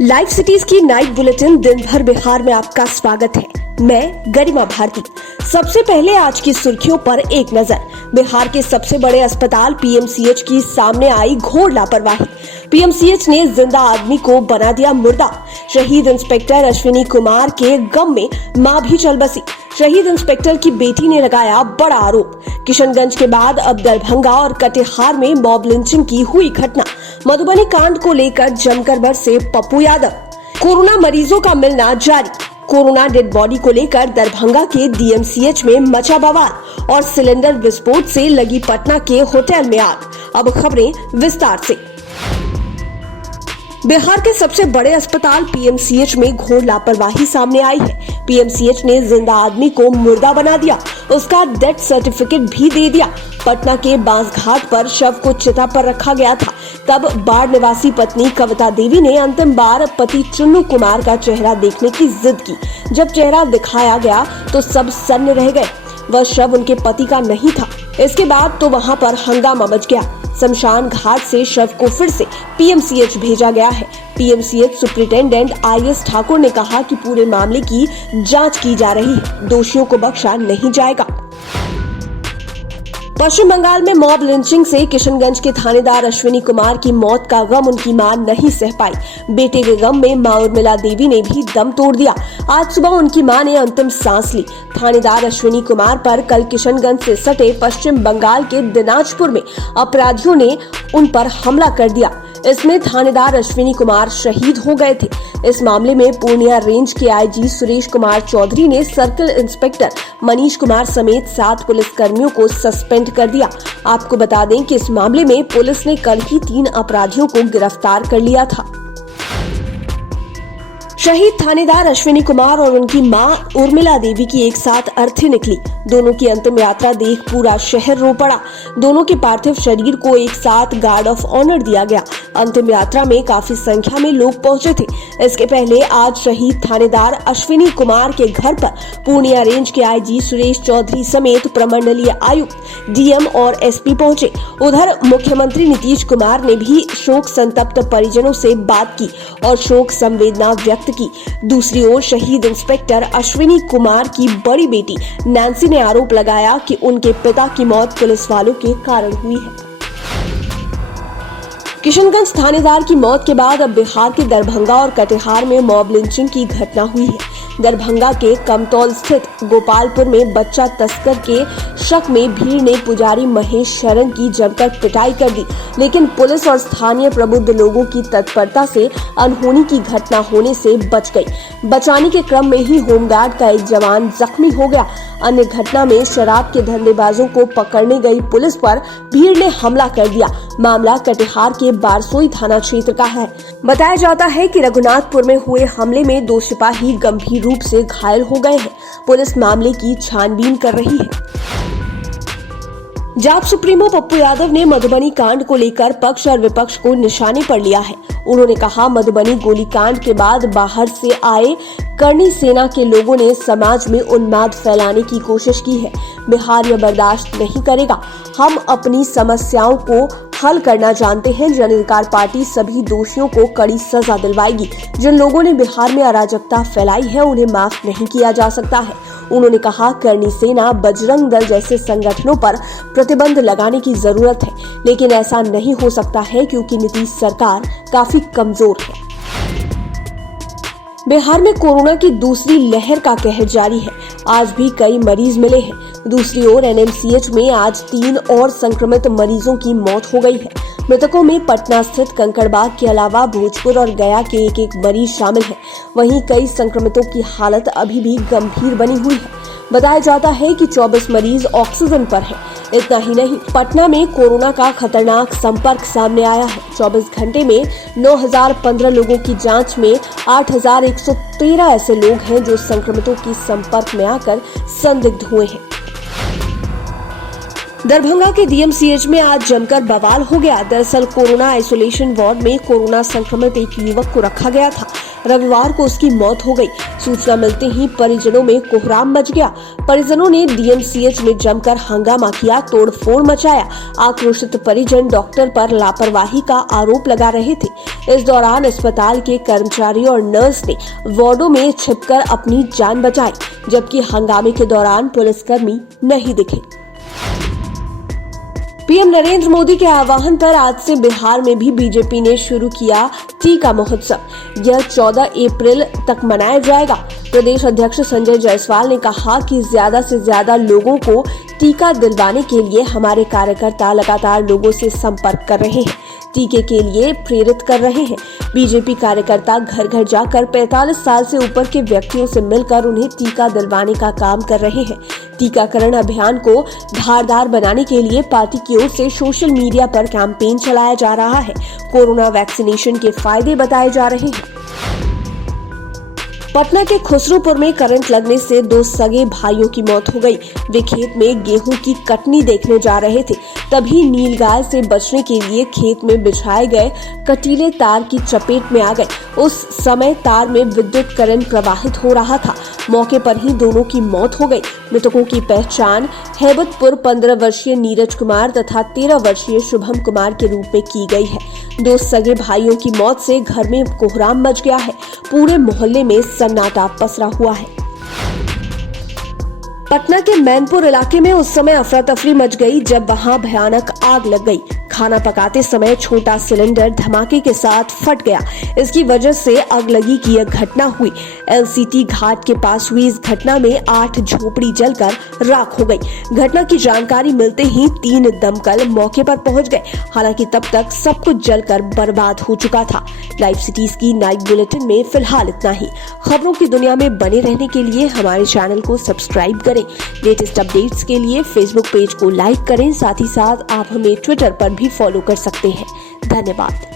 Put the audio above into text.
Live cities की night bulletin दिन भर बिहार में आपका स्वागत है। मैं गरिमा भारती। सबसे पहले आज की सुर्खियों पर एक नजर। बिहार के सबसे बड़े अस्पताल पीएमसीएच की सामने आई घोर लापरवाही। पीएमसीएच ने जिंदा आदमी को बना दिया मुर्दा। शहीद इंस्पेक्टर अश्विनी कुमार के गम में मां भी चल बसी। शहीद इंस्पेक्टर की बेटी ने लगाया बड़ा आरोप। किशनगंज के बाद अब दरभंगा और कटिहार में मॉब लिंचिंग की हुई घटना। मधुबनी कांड को लेकर जमकर बरसे पप्पू यादव। कोरोना मरीजों का मिलना जारी। कोरोना डेड बॉडी को लेकर दरभंगा के डीएमसीएच में मचा बवाल और सिलेंडर विस्फोट से लगी पटना के होटल में आग। अब खबरें विस्तार से। बिहार के सबसे बड़े अस्पताल पीएमसीएच में घोर लापरवाही सामने आई है। पीएमसीएच ने जिंदा आदमी को मुर्दा बना दिया, उसका डेथ सर्टिफिकेट भी दे दिया। पटना के बांसघाट पर शव को चिता पर रखा गया था। तब बाढ़ निवासी पत्नी कविता देवी ने अंतिम बार पति चुन्नू कुमार का चेहरा देखने की जिद की। जब चेहरा दिखाया गया तो सब सन्न रह गए। वह शव उनके पति का नहीं था। इसके बाद तो वहां पर हंगामा मच गया। शमशान घाट से शव को फिर से पीएमसीएच भेजा गया है। पीएमसीएच सुप्रिंटेंडेंट आईएस ठाकुर ने कहा कि पूरे मामले की जांच की जा रही है, दोषियों को बख्शा नहीं जाएगा। पश्चिम बंगाल में मॉब लिंचिंग से किशनगंज के थानेदार अश्विनी कुमार की मौत का गम उनकी मां नहीं सह पाई। बेटे के गम में मां उर्मिला देवी ने भी दम तोड़ दिया। आज सुबह उनकी मां ने अंतिम सांस ली। थानेदार अश्विनी कुमार पर कल किशनगंज से सटे पश्चिम बंगाल के दिनाजपुर में अपराधियों ने उन पर हमला कर दिया। इसमें थानेदार अश्विनी कुमार शहीद हो गए थे। इस मामले में पूर्णिया रेंज के आईजी सुरेश कुमार चौधरी ने सर्किल इंस्पेक्टर मनीष कुमार समेत 7 पुलिसकर्मियों को सस्पेंड कर दिया। आपको बता दें कि इस मामले में पुलिस ने कल ही 3 अपराधियों को गिरफ्तार कर लिया था। शहीद थानेदार अश्विनी कुमार और उनकी मां उर्मिला देवी की एक साथ अर्थी निकली। दोनों की अंतिम यात्रा देख पूरा शहर रो पड़ा। दोनों के पार्थिव शरीर को एक साथ गार्ड ऑफ ऑनर दिया गया। अंतिम यात्रा में काफी संख्या में लोग पहुंचे थे। इसके पहले आज शहीद थानेदार अश्विनी कुमार के घर पर पूर्णिया रेंज के आईजी सुरेश चौधरी समेत प्रमंडलीय आयुक्त, डीएम और एसपी पहुंचे। उधर मुख्यमंत्री नीतीश कुमार ने भी शोक संतप्त परिजनों से बात की और शोक संवेदना व्यक्त की। दूसरी ओर शहीद इंस्पेक्टर अश्विनी कुमार की बड़ी बेटी नैन्सी ने आरोप लगाया कि उनके पिता की मौत पुलिस वालों के कारण हुई है। किशनगंज थानेदार की मौत के बाद अब बिहार के दरभंगा और कटिहार में मॉब लिंचिंग की घटना हुई है। दरभंगा के कमतौल स्थित गोपालपुर में बच्चा तस्कर के शक में भीड़ ने पुजारी महेश शरण की जमकर पिटाई कर दी, लेकिन पुलिस और स्थानीय प्रबुद्ध लोगों की तत्परता से अनहोनी की घटना होने से बच गई। बचाने के क्रम में ही होमगार्ड का एक जवान जख्मी हो गया। अन्य घटना में शराब के धंधेबाजों को पकड़ने गई पुलिस पर भीड़ ने हमला कर दिया। मामला कटिहार के बारसोई थाना क्षेत्र का है। बताया जाता है कि रघुनाथपुर में हुए हमले में 2 सिपाही गंभीर रूप से घायल हो गए हैं। पुलिस मामले की छानबीन कर रही है। जाप सुप्रीमो पप्पू यादव ने मधुबनी कांड को लेकर पक्ष और विपक्ष को निशाने पर लिया है। उन्होंने कहा, मधुबनी गोलीकांड के बाद बाहर से आए करनी सेना के लोगों ने समाज में उन्माद फैलाने की कोशिश की है। बिहार यह बर्दाश्त नहीं करेगा। हम अपनी समस्याओं को हल करना जानते हैं। जन अधिकार पार्टी सभी दोषियों को कड़ी सजा दिलवाएगी। जिन लोगों ने बिहार में अराजकता फैलाई है उन्हें माफ नहीं किया जा सकता है। उन्होंने कहा, करनी सेना, बजरंग दल जैसे संगठनों पर प्रतिबंध लगाने की जरूरत है, लेकिन ऐसा नहीं हो सकता है क्योंकि नीतीश सरकार काफी कमजोर है। बिहार में कोरोना की दूसरी लहर का कहर जारी है। आज भी कई मरीज मिले हैं। दूसरी ओर एनएमसीएच में आज 3 और संक्रमित मरीजों की मौत हो गई है। मृतकों में पटना स्थित कंकड़बाग के अलावा भोजपुर और गया के एक मरीज शामिल हैं। वहीं कई संक्रमितों की हालत अभी भी गंभीर बनी हुई है। बताया जाता है कि 24 मरीज ऑक्सीजन पर हैं। इतना ही नहीं, पटना में कोरोना का खतरनाक संपर्क सामने आया है। 24 घंटे में 9015 लोगों की जांच में 8113 ऐसे लोग हैं जो संक्रमितों के संपर्क में आकर संदिग्ध हुए हैं। दरभंगा के डीएमसीएच में आज जमकर बवाल हो गया। दरअसल कोरोना आइसोलेशन वार्ड में कोरोना संक्रमित एक युवक को रखा गया था। रविवार को उसकी मौत हो गई। सूचना मिलते ही परिजनों में कोहराम मच गया। परिजनों ने डीएमसीएच में जमकर हंगामा किया, तोड़फोड़ मचाया। आक्रोशित परिजन डॉक्टर पर लापरवाही का आरोप लगा रहे थे। इस दौरान अस्पताल के कर्मचारी और नर्स ने वार्डों में छिपकर अपनी जान बचाई, जबकि हंगामे के दौरान पुलिसकर्मी नहीं दिखे। पीएम नरेंद्र मोदी के आह्वान पर आज से बिहार में भी बीजेपी ने शुरू किया टीका महोत्सव। यह 14 अप्रैल तक मनाया जाएगा। प्रदेश अध्यक्ष संजय जायसवाल ने कहा कि ज्यादा से ज्यादा लोगों को टीका दिलवाने के लिए हमारे कार्यकर्ता लगातार लोगों से संपर्क कर रहे हैं, टीके के लिए प्रेरित कर रहे हैं। बीजेपी कार्यकर्ता घर घर जाकर 45 साल से ऊपर के व्यक्तियों से मिलकर उन्हें टीका दिलवाने का काम कर रहे हैं। टीकाकरण अभियान को धारदार बनाने के लिए पार्टी की ओर से सोशल मीडिया पर कैंपेन चलाया जा रहा है। कोरोना वैक्सीनेशन के फायदे बताए जा रहे हैं। पटना के खुसरूपुर में करंट लगने से 2 सगे भाइयों की मौत हो गई। वे खेत में गेहूं की कटनी देखने जा रहे थे, तभी नीलगाय से बचने के लिए खेत में बिछाए गए कटीले तार की चपेट में आ गए। उस समय तार में विद्युत करंट प्रवाहित हो रहा था। मौके पर ही दोनों की मौत हो गई। मृतकों की पहचान हैबतपुर 15 वर्षीय नीरज कुमार तथा 13 वर्षीय शुभम कुमार के रूप में की गई है। 2 सगे भाइयों की मौत से घर में कोहराम मच गया है। पूरे मोहल्ले में सन्नाटा पसरा हुआ है। पटना के मैनपुर इलाके में उस समय अफरा तफरी मच गई जब वहां भयानक आग लग गई। खाना पकाते समय छोटा सिलेंडर धमाके के साथ फट गया। इसकी वजह से अगलगी की यह घटना हुई। एलसीटी घाट के पास हुई इस घटना में 8 झोपड़ी जलकर राख हो गई। घटना की जानकारी मिलते ही 3 दमकल मौके पर पहुंच गए। हालांकि तब तक सब कुछ जलकर बर्बाद हो चुका था। लाइव सिटीज की नाइट बुलेटिन में फिलहाल इतना ही। खबरों की दुनिया में बने रहने के लिए हमारे चैनल को सब्सक्राइब करें। लेटेस्ट अपडेट्स के लिए फेसबुक पेज को लाइक करें। साथ ही साथ आप हमें ट्विटर पर भी फॉलो कर सकते हैं। धन्यवाद।